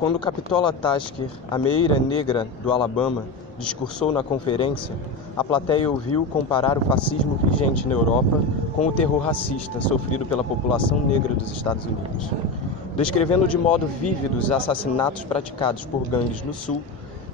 Quando Capitola Tasker, a meeira negra do Alabama, discursou na conferência, a plateia ouviu comparar o fascismo vigente na Europa com o terror racista sofrido pela população negra dos Estados Unidos. Descrevendo de modo vívido os assassinatos praticados por gangues no Sul,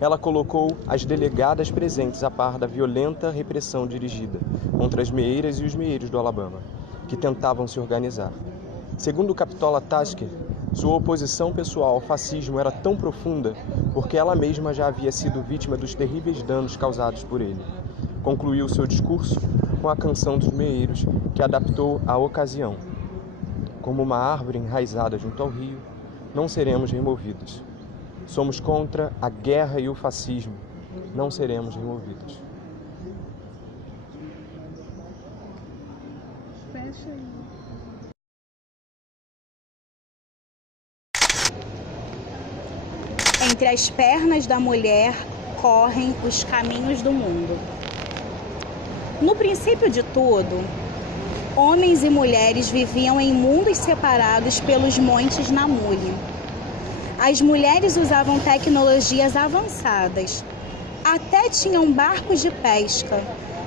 ela colocou as delegadas presentes a par da violenta repressão dirigida contra as meeiras e os meeiros do Alabama, que tentavam se organizar. Segundo Capitola Tasker, sua oposição pessoal ao fascismo era tão profunda porque ela mesma já havia sido vítima dos terríveis danos causados por ele. Concluiu seu discurso com a canção dos meeiros, que adaptou à ocasião. Como uma árvore enraizada junto ao rio, não seremos removidos. Somos contra a guerra e o fascismo, não seremos removidos. Fecha aí. Entre as pernas da mulher correm os caminhos do mundo. No princípio de tudo, homens e mulheres viviam em mundos separados pelos montes Namuli. As mulheres usavam tecnologias avançadas, até tinham barcos de pesca,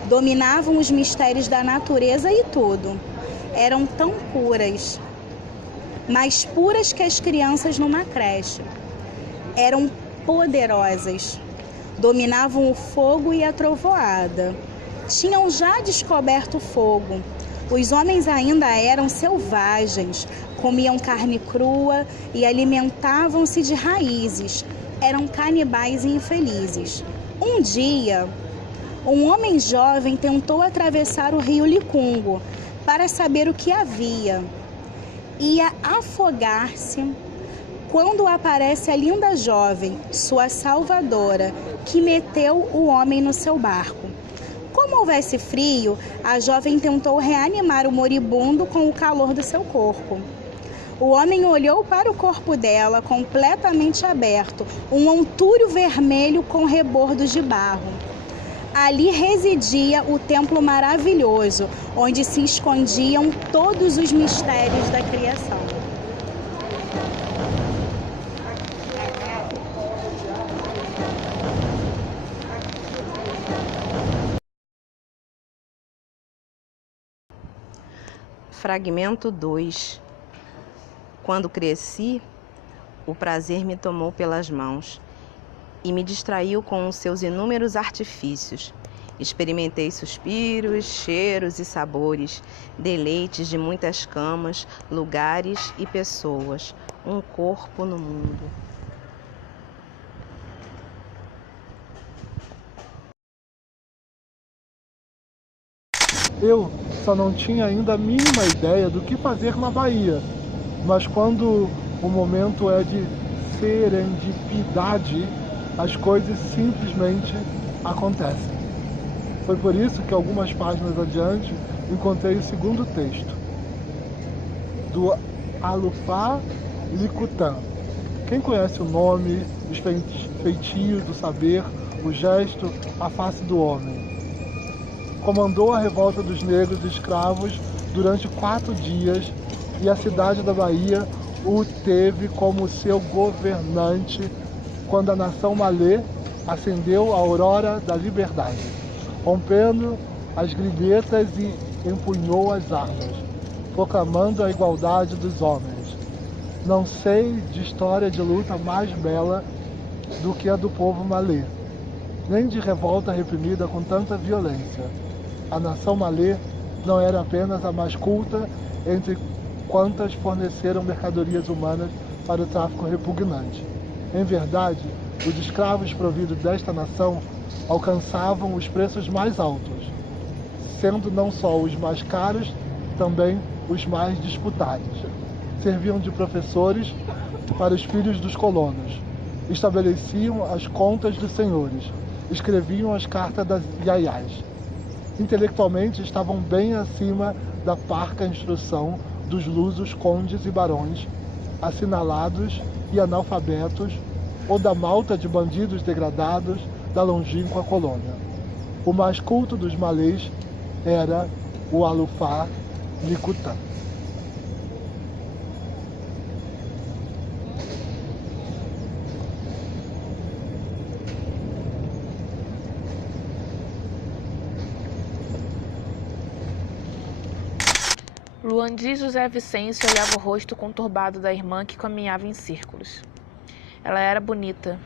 dominavam os mistérios da natureza e tudo. Eram tão puras, mais puras que as crianças numa creche. Eram poderosas, dominavam o fogo e a trovoada. Tinham já descoberto o fogo. Os homens ainda eram selvagens, comiam carne crua e alimentavam-se de raízes. Eram canibais e infelizes. Um dia, um homem jovem tentou atravessar o rio Licungo para saber o que havia. Ia afogar-se quando aparece a linda jovem, sua salvadora, que meteu o homem no seu barco. Como houvesse frio, a jovem tentou reanimar o moribundo com o calor do seu corpo. O homem olhou para o corpo dela, completamente aberto, um antúrio vermelho com rebordos de barro. Ali residia o templo maravilhoso, onde se escondiam todos os mistérios da criação. Fragmento 2. Quando cresci, o prazer me tomou pelas mãos e me distraiu com os seus inúmeros artifícios. Experimentei suspiros, cheiros e sabores, deleites de muitas camas, lugares e pessoas, um corpo no mundo. Eu só não tinha ainda a mínima ideia do que fazer na Bahia, mas quando o momento é de serendipidade, as coisas simplesmente acontecem. Foi por isso que algumas páginas adiante encontrei o segundo texto, do Alufá Licutã. Quem conhece o nome, os feitios do saber, o gesto, a face do homem? Comandou a revolta dos negros escravos durante 4 dias e a cidade da Bahia o teve como seu governante quando a nação malê acendeu a aurora da liberdade, rompendo as grilhetas e empunhou as armas, proclamando a igualdade dos homens. Não sei de história de luta mais bela do que a do povo malê, nem de revolta reprimida com tanta violência. A nação malê não era apenas a mais culta entre quantas forneceram mercadorias humanas para o tráfico repugnante. Em verdade, os escravos providos desta nação alcançavam os preços mais altos, sendo não só os mais caros, também os mais disputados. Serviam de professores para os filhos dos colonos, estabeleciam as contas dos senhores, escreviam as cartas das iaiás. Intelectualmente estavam bem acima da parca instrução dos lusos condes e barões, assinalados e analfabetos, ou da malta de bandidos degradados da longínqua colônia. O mais culto dos malês era o Alufá Licutã. Luandi José Vicêncio olhava o rosto conturbado da irmã que caminhava em círculos. Ela era bonita,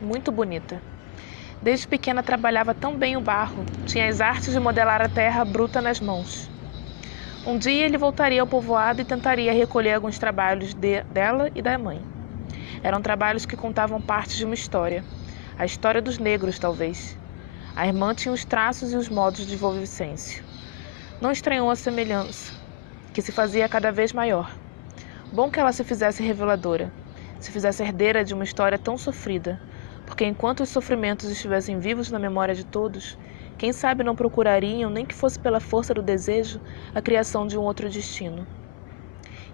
muito bonita. Desde pequena trabalhava tão bem o barro, tinha as artes de modelar a terra bruta nas mãos. Um dia ele voltaria ao povoado e tentaria recolher alguns trabalhos dela e da mãe. Eram trabalhos que contavam partes de uma história, a história dos negros, talvez. A irmã tinha os traços e os modos de vô Vicêncio. Não estranhou a semelhança, que se fazia cada vez maior. Bom que ela se fizesse reveladora, se fizesse herdeira de uma história tão sofrida, porque enquanto os sofrimentos estivessem vivos na memória de todos, quem sabe não procurariam, nem que fosse pela força do desejo, a criação de um outro destino.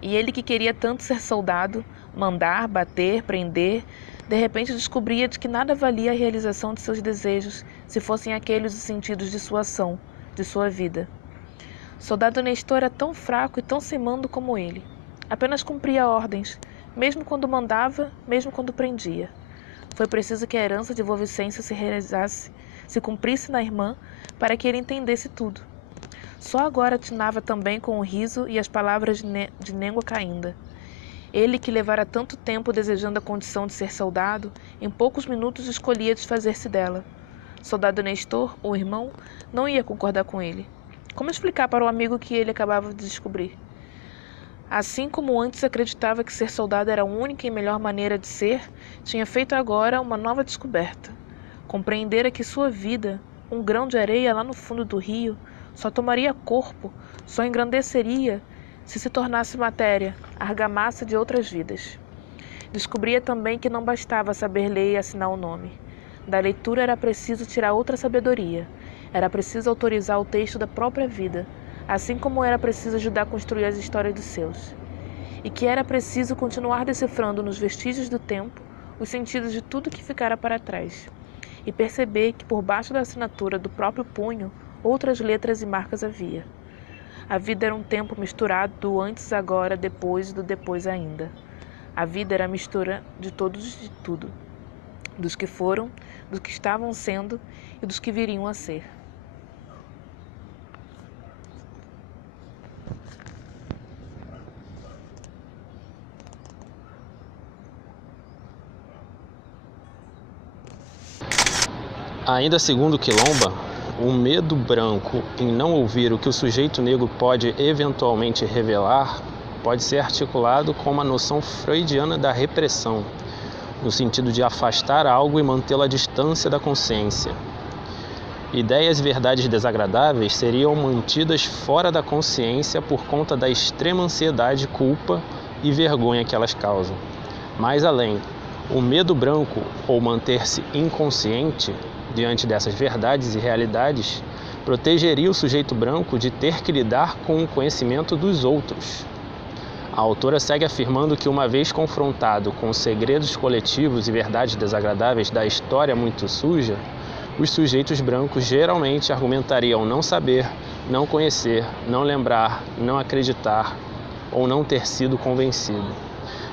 E ele que queria tanto ser soldado, mandar, bater, prender, de repente descobria de que nada valia a realização de seus desejos, se fossem aqueles os sentidos de sua ação, de sua vida. Soldado Nestor era tão fraco e tão sem mando como ele. Apenas cumpria ordens, mesmo quando mandava, mesmo quando prendia. Foi preciso que a herança de vô Vicêncio se realizasse, se cumprisse na irmã, para que ele entendesse tudo. Só agora atinava também com o riso e as palavras de Néngua Caínda. Ele, que levara tanto tempo desejando a condição de ser soldado, em poucos minutos escolhia desfazer-se dela. Soldado Nestor, o irmão, não ia concordar com ele. Como explicar para o amigo que ele acabava de descobrir? Assim como antes acreditava que ser soldado era a única e melhor maneira de ser, tinha feito agora uma nova descoberta. Compreendera que sua vida, um grão de areia lá no fundo do rio, só tomaria corpo, só engrandeceria se tornasse matéria, argamassa de outras vidas. Descobria também que não bastava saber ler e assinar o nome. Da leitura era preciso tirar outra sabedoria. Era preciso autorizar o texto da própria vida, assim como era preciso ajudar a construir as histórias dos seus. E que era preciso continuar decifrando nos vestígios do tempo os sentidos de tudo que ficara para trás. E perceber que por baixo da assinatura do próprio punho, outras letras e marcas havia. A vida era um tempo misturado do antes, agora, depois e do depois ainda. A vida era a mistura de todos e de tudo. Dos que foram, dos que estavam sendo e dos que viriam a ser. Ainda segundo Quilomba, o medo branco em não ouvir o que o sujeito negro pode eventualmente revelar pode ser articulado com uma noção freudiana da repressão, no sentido de afastar algo e mantê-lo à distância da consciência. Ideias e verdades desagradáveis seriam mantidas fora da consciência por conta da extrema ansiedade, culpa e vergonha que elas causam. Mais além, o medo branco, ou manter-se inconsciente diante dessas verdades e realidades, protegeria o sujeito branco de ter que lidar com o conhecimento dos outros. A autora segue afirmando que, uma vez confrontado com os segredos coletivos e verdades desagradáveis da história muito suja, os sujeitos brancos geralmente argumentariam não saber, não conhecer, não lembrar, não acreditar ou não ter sido convencido.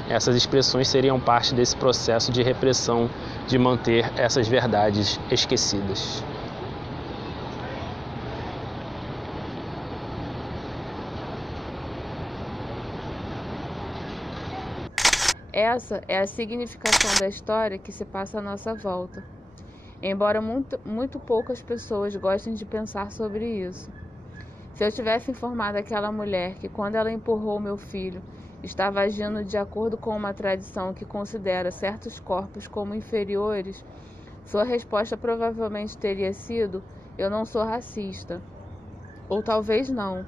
Essas expressões seriam parte desse processo de repressão de manter essas verdades esquecidas. Essa é a significação da história que se passa à nossa volta, embora muito poucas pessoas gostem de pensar sobre isso. Se eu tivesse informado aquela mulher que, quando ela empurrou meu filho, estava agindo de acordo com uma tradição que considera certos corpos como inferiores, sua resposta provavelmente teria sido: eu não sou racista. Ou talvez não.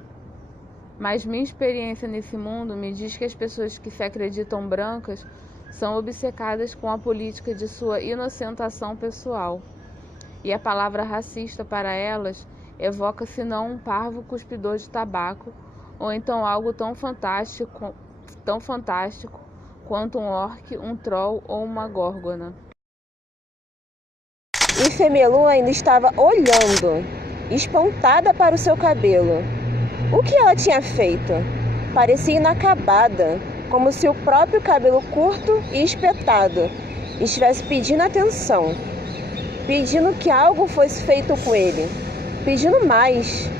Mas minha experiência nesse mundo me diz que as pessoas que se acreditam brancas são obcecadas com a política de sua inocentação pessoal. E a palavra racista para elas evoca senão um parvo cuspidor de tabaco, ou então algo tão fantástico quanto um orc, um troll ou uma górgona. E Femelu ainda estava olhando, espantada para o seu cabelo. O que ela tinha feito? Parecia inacabada, como se o próprio cabelo curto e espetado estivesse pedindo atenção, pedindo que algo fosse feito com ele, pedindo mais.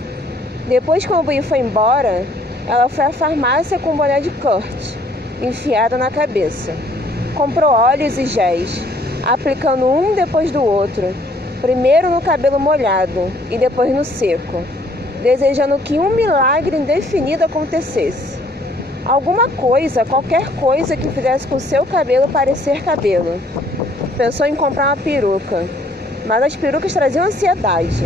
Depois que o Bui foi embora, ela foi à farmácia com o boné de Kurt enfiado na cabeça. Comprou óleos e géis, aplicando um depois do outro, primeiro no cabelo molhado e depois no seco, desejando que um milagre indefinido acontecesse. Alguma coisa, qualquer coisa que fizesse com seu cabelo parecer cabelo. Pensou em comprar uma peruca, mas as perucas traziam ansiedade,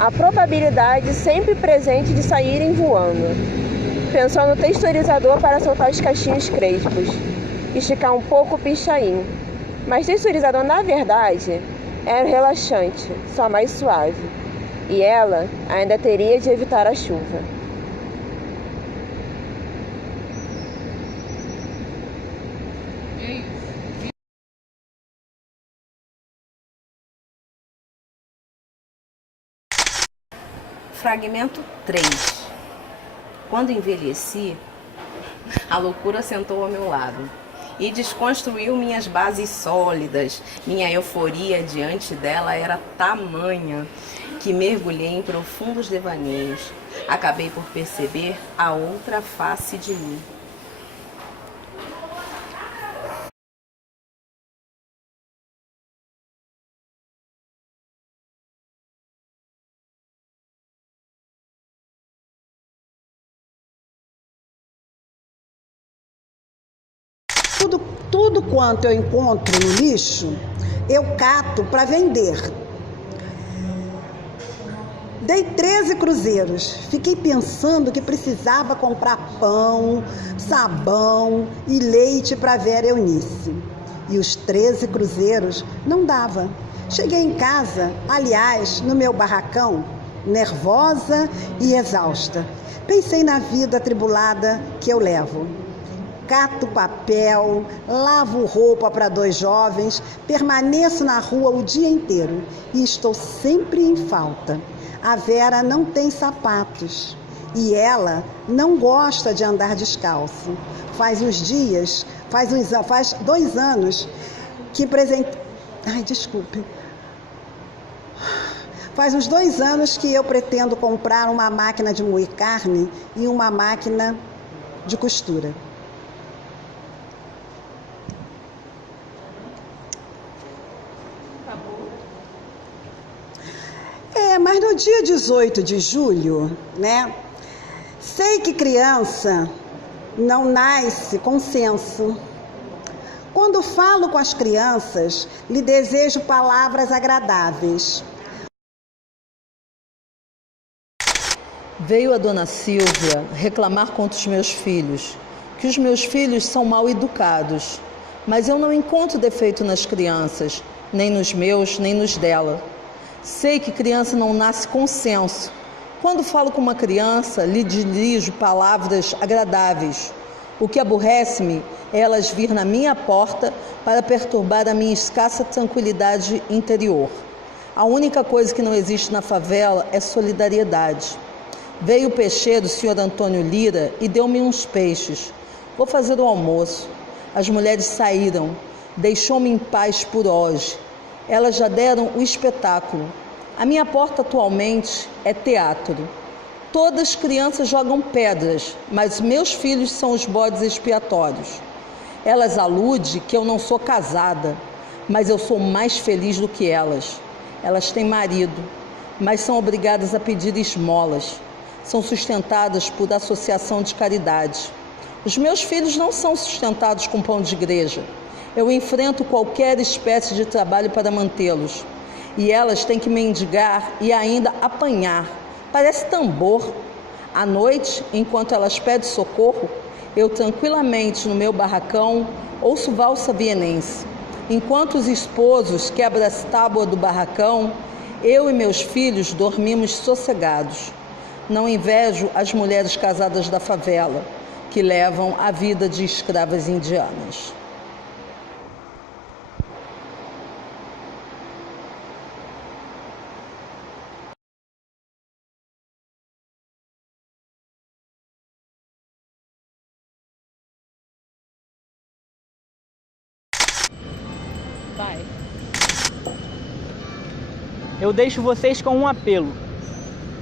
a probabilidade sempre presente de saírem voando. Pensou no texturizador para soltar os cachinhos crespos, esticar um pouco o pichain. Mas texturizador, na verdade, era relaxante, só mais suave. E ela ainda teria de evitar a chuva. Fragmento 3. Quando envelheci, a loucura sentou ao meu lado e desconstruiu minhas bases sólidas. Minha euforia diante dela era tamanha que mergulhei em profundos devaneios. Acabei por perceber a outra face de mim. Tudo quanto eu encontro no lixo, eu cato para vender. Dei 13 cruzeiros. Fiquei pensando que precisava comprar pão, sabão e leite para Vera Eunice. E os 13 cruzeiros não dava. Cheguei em casa, aliás, no meu barracão, nervosa e exausta. Pensei na vida atribulada que eu levo. Cato papel, lavo roupa para 2 jovens, permaneço na rua o dia inteiro e estou sempre em falta. A Vera não tem sapatos e ela não gosta de andar descalço. Faz 2 anos que Faz uns 2 anos que eu pretendo comprar uma máquina de moer carne e uma máquina de costura. Mas no dia 18 de julho, né? Sei que criança não nasce com senso. Quando falo com as crianças, lhe desejo palavras agradáveis. Veio a dona Silvia reclamar contra os meus filhos, que os meus filhos são mal educados, mas eu não encontro defeito nas crianças, nem nos meus, nem nos dela. Sei que criança não nasce com senso. Quando falo com uma criança, lhe dirijo palavras agradáveis. O que aborrece-me é elas vir na minha porta para perturbar a minha escassa tranquilidade interior. A única coisa que não existe na favela é solidariedade. Veio o peixeiro, o senhor Antônio Lira, e deu-me uns peixes. Vou fazer o almoço. As mulheres saíram, deixou-me em paz por hoje. Elas já deram o espetáculo. A minha porta atualmente é teatro. Todas as crianças jogam pedras, mas meus filhos são os bodes expiatórios. Elas aludem que eu não sou casada, mas eu sou mais feliz do que elas. Elas têm marido, mas são obrigadas a pedir esmolas. São sustentadas por associação de caridade. Os meus filhos não são sustentados com pão de igreja. Eu enfrento qualquer espécie de trabalho para mantê-los. E elas têm que mendigar e ainda apanhar. Parece tambor. À noite, enquanto elas pedem socorro, eu tranquilamente no meu barracão ouço valsa vienense. Enquanto os esposos quebram as tábuas do barracão, eu e meus filhos dormimos sossegados. Não invejo as mulheres casadas da favela, que levam a vida de escravas indianas. Eu deixo vocês com um apelo.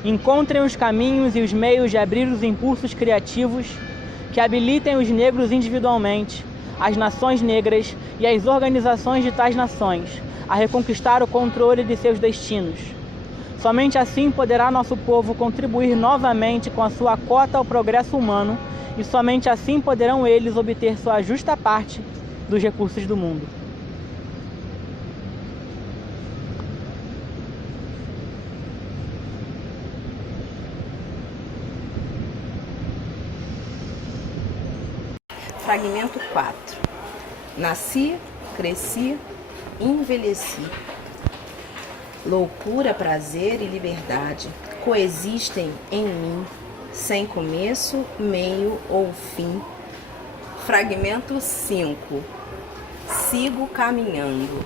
Encontrem os caminhos e os meios de abrir os impulsos criativos que habilitem os negros individualmente, as nações negras e as organizações de tais nações a reconquistar o controle de seus destinos. Somente assim poderá nosso povo contribuir novamente com a sua cota ao progresso humano e somente assim poderão eles obter sua justa parte dos recursos do mundo. Fragmento 4. Nasci, cresci, envelheci. Loucura, prazer e liberdade coexistem em mim, sem começo, meio ou fim. Fragmento 5. Sigo caminhando.